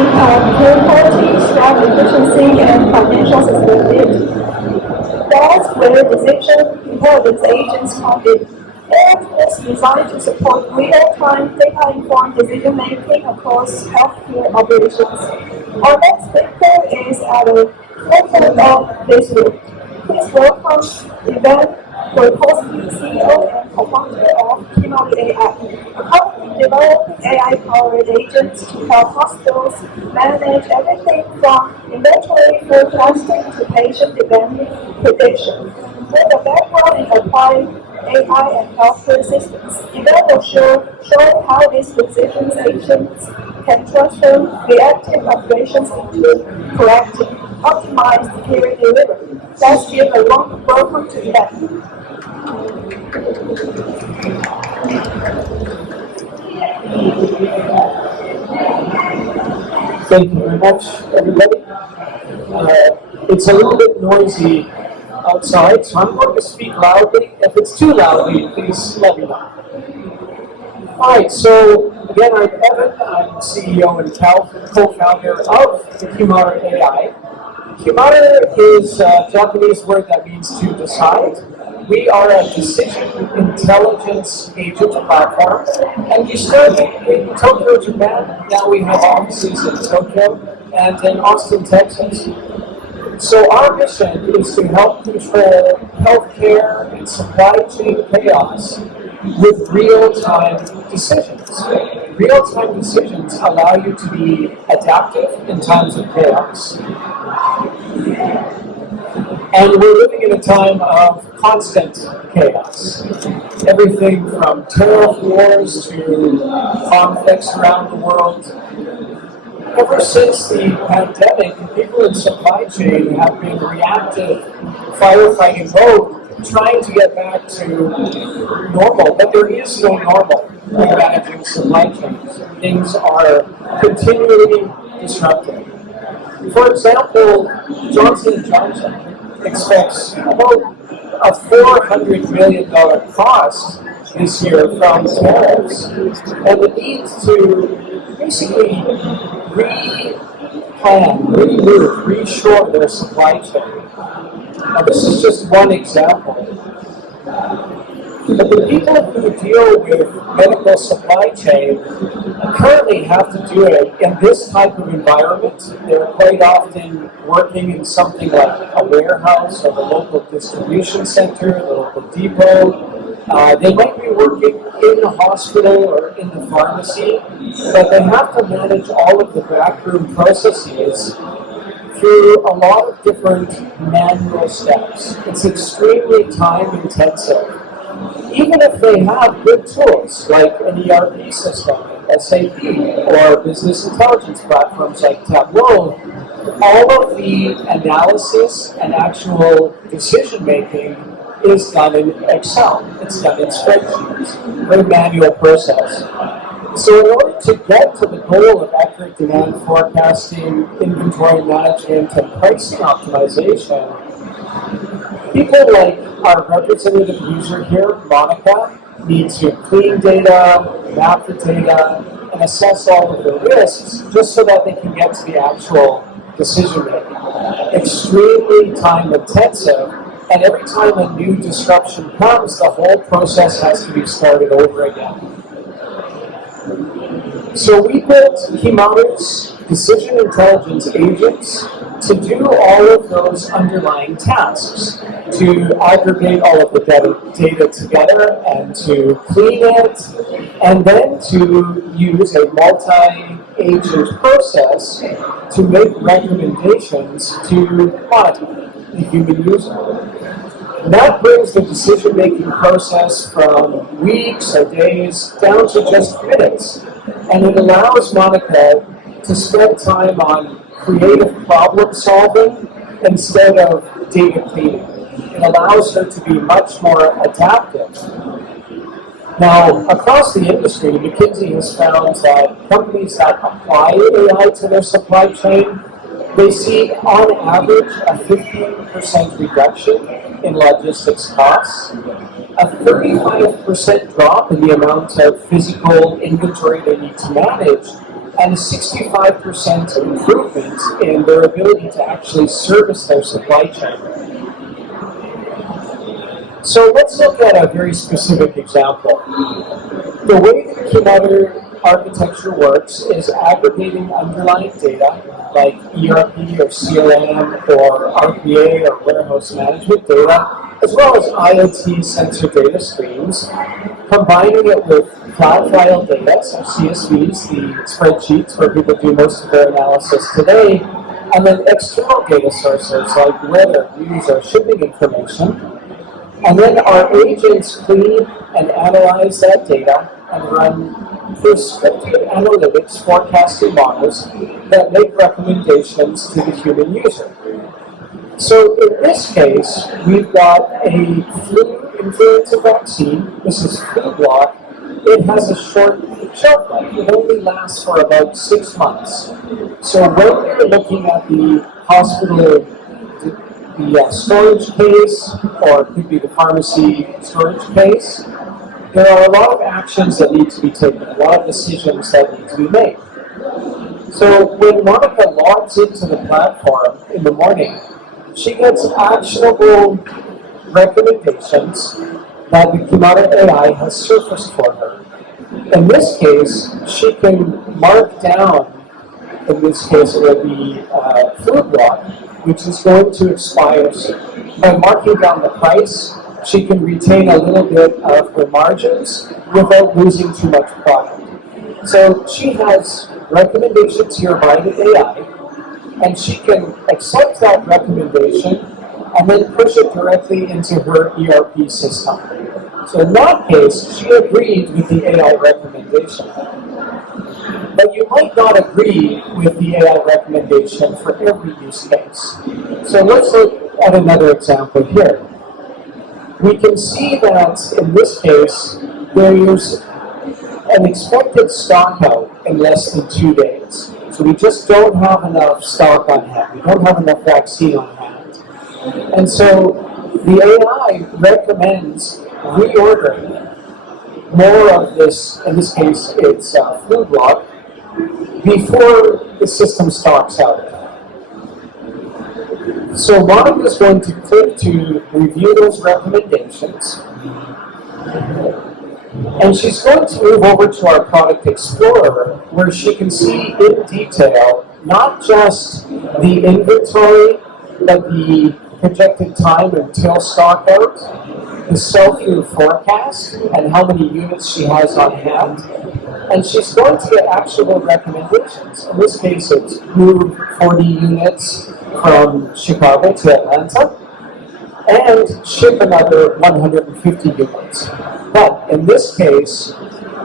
Care quality, staff efficiency, and financial sustainability. That's where decision intelligence agents come in. AI is designed to support real-time, data-informed decision-making across healthcare operations. Our next speaker is at the forefront of this work. Please welcome Yvonne Gorkowski, CEO and co-founder of Kimaru.ai, a company developing AI-powered agents to help hospitals manage everything from inventory forecasting to patient demand prediction. With a background in applied AI and healthcare systems, Yvonne will show how these decision agents can transform reactive operations into proactive, optimized care delivery. Let's give a warm welcome to Yvonne. Thank you very much, everybody. It's a little bit noisy outside, so I'm going to speak loudly. If it's too loudly, please let me know. All right, so again, I'm Evan. I'm CEO and co-founder of Kimaru.ai. Kimaru is a Japanese word that means to decide. We are a decision intelligence agent platform, and we started in Tokyo, Japan. Now we have offices in Tokyo and in Austin, Texas. So our mission is to help control healthcare and supply chain chaos with real-time decisions. Real-time decisions allow you to be adaptive in times of chaos. And we're living in a time of constant chaos. Everything from tariff wars to conflicts around the world. Ever since the pandemic, people in supply chain have been reactive, firefighting mode, trying to get back to normal. But there is no normal when managing supply chains. Things are continually disrupted. For example, Johnson & Johnson expects about a $400 million cost this year from tariffs, and the need to basically replan, remove, reshore their supply chain. Now, this is just one example. But the people who deal with medical supply chain currently have to do it in this type of environment. They're quite often working in something like a warehouse or the local distribution center, the local depot. They might be working in the hospital or in the pharmacy, but they have to manage all of the backroom processes through a lot of different manual steps. It's extremely time intensive. Even if they have good tools like an ERP system, SAP, or business intelligence platforms like Tableau, all of the analysis and actual decision making is done in Excel. It's done in spreadsheets, very manual process. So in order to get to the goal of accurate demand forecasting, inventory management, and pricing optimization, people like our representative user here, Monica, need to clean data, map the data, and assess all of the risks just so that they can get to the actual decision making. Extremely time intensive, and every time a new disruption comes, the whole process has to be started over again. So we built Kimaru's decision intelligence agents to do all of those underlying tasks, to aggregate all of the data together and to clean it, and then to use a multi-agent process to make recommendations to monitor the human user. And that brings the decision-making process from weeks or days down to just minutes. And it allows Monica to spend time on creative problem solving instead of data cleaning. It allows her to be much more adaptive. Now, across the industry, McKinsey has found that companies that apply AI to their supply chain, they see on average a 15% reduction in logistics costs, a 35% drop in the amount of physical inventory they need to manage, and a 65% improvement in their ability to actually service their supply chain. So let's look at a very specific example. The way that Kimaru architecture works is aggregating underlying data like ERP or CRM or RPA or warehouse management data, as well as IoT sensor data streams, combining it with cloud file data, so CSVs, the spreadsheets where people do most of their analysis today, and then external data sources like weather, news, or shipping information. And then our agents clean and analyze that data and run prescriptive analytics forecasting models that make recommendations to the human user. So in this case, we've got a flu influenza vaccine. This is Flublok. It has a short shelf life. It only lasts for about 6 months. So when you're looking at the hospital, the storage case, or it could be the pharmacy storage case, there are a lot of actions that need to be taken, a lot of decisions that need to be made. So when Monica logs into the platform in the morning, she gets actionable recommendations that the Kimaru.ai has surfaced for her. In this case, she can mark down, in this case it will be Flublok, which is going to expire soon. By marking down the price, she can retain a little bit of her margins without losing too much product. So she has recommendations here by the AI, and she can accept that recommendation and then push it directly into her ERP system. So in that case, she agreed with the AI recommendation. But you might not agree with the AI recommendation for every use case. So let's look at another example here. We can see that in this case, there's an expected stock out in less than 2 days. So we just don't have enough stock on hand. We don't have enough vaccine on hand. And so the AI recommends reordering more of this, in this case it's Flublok, before the system stocks out. So Monica is going to click to review those recommendations, and she's going to move over to our Product Explorer, where she can see in detail not just the inventory, but the projected time until stock out, the sell-through forecast, and how many units she has on hand. And she's going to get actionable recommendations. In this case, it's move 40 units from Chicago to Atlanta and ship another 150 units. But in this case,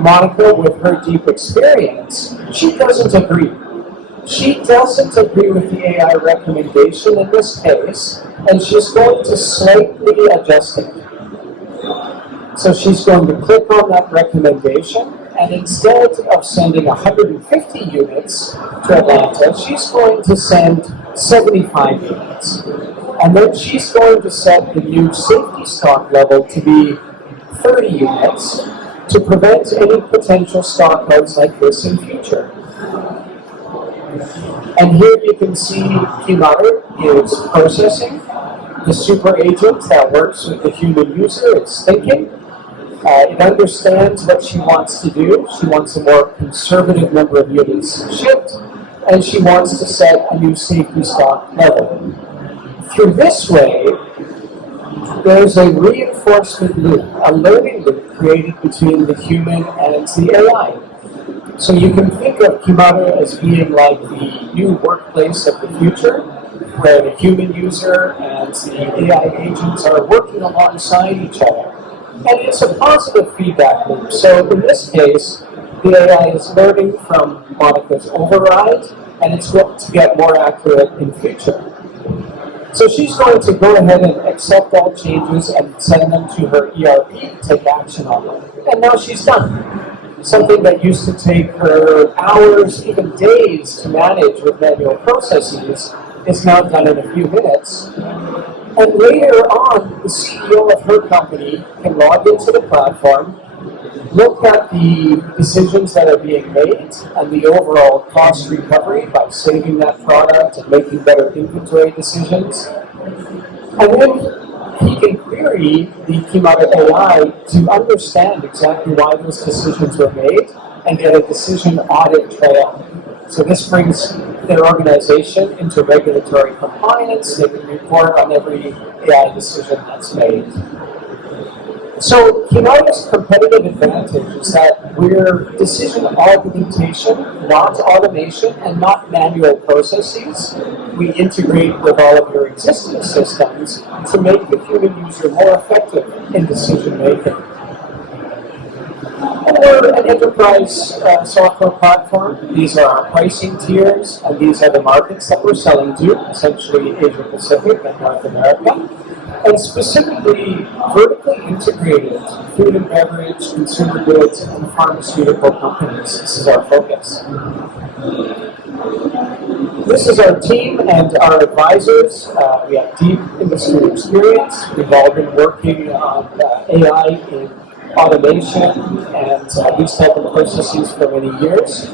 Monica, with her deep experience, she doesn't agree. She doesn't agree with the AI recommendation in this case, and she's going to slightly adjust it. So she's going to click on that recommendation, and instead of sending 150 units to Atlanta, she's going to send 75 units. And then she's going to set the new safety stock level to be 30 units to prevent any potential stockouts like this in future. And here you can see Kimaru is processing. The super agent that works with the human user is thinking. It understands what she wants to do. She wants a more conservative number of units shipped, and she wants to set a new safety stock level. Through this way, there's a reinforcement loop, a learning loop created between the human and the AI. So you can think of Kimaru as being like the new workplace of the future, where the human user and the AI agents are working alongside each other. And it's a positive feedback loop. So in this case, the AI is learning from Monica's override, and it's going to get more accurate in future. So she's going to go ahead and accept all changes and send them to her ERP to take action on them. And now she's done. Something that used to take her hours, even days to manage with manual processes is now done in a few minutes. And later on, the CEO of her company can log into the platform, look at the decisions that are being made and the overall cost recovery by saving that product and making better inventory decisions. And then he can query the Kimaru.ai to understand exactly why those decisions were made and get a decision audit trail. So this brings their organization into regulatory compliance. They can report on every AI decision that's made. So Kimaru's competitive advantage is that we're decision augmentation, not automation, and not manual processes. We integrate with all of your existing systems to make the human user more effective in decision making. And we're an enterprise software platform. These are our pricing tiers, and these are the markets that we're selling to, essentially Asia Pacific and North America. And specifically, vertically integrated food and beverage, consumer goods, and pharmaceutical companies. This is our focus. This is our team and our advisors. We have deep industry experience. We've all been working on AI in automation and these type of processes for many years.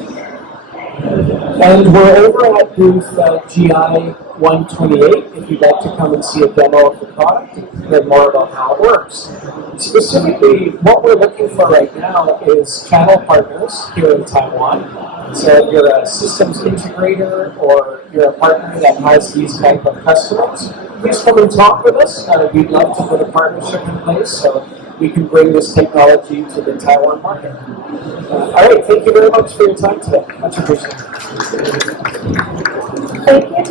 And we're over at booth GI 128 if you'd like to come and see a demo of the product and learn more about how it works. Specifically, what we're looking for right now is channel partners here in Taiwan. So if you're a systems integrator or you're a partner that has these type of customers, please come and talk with us. We'd love to put a partnership in place so we can bring this technology to the Taiwan market. All right, thank you very much for your time today. Much appreciated. Thank you.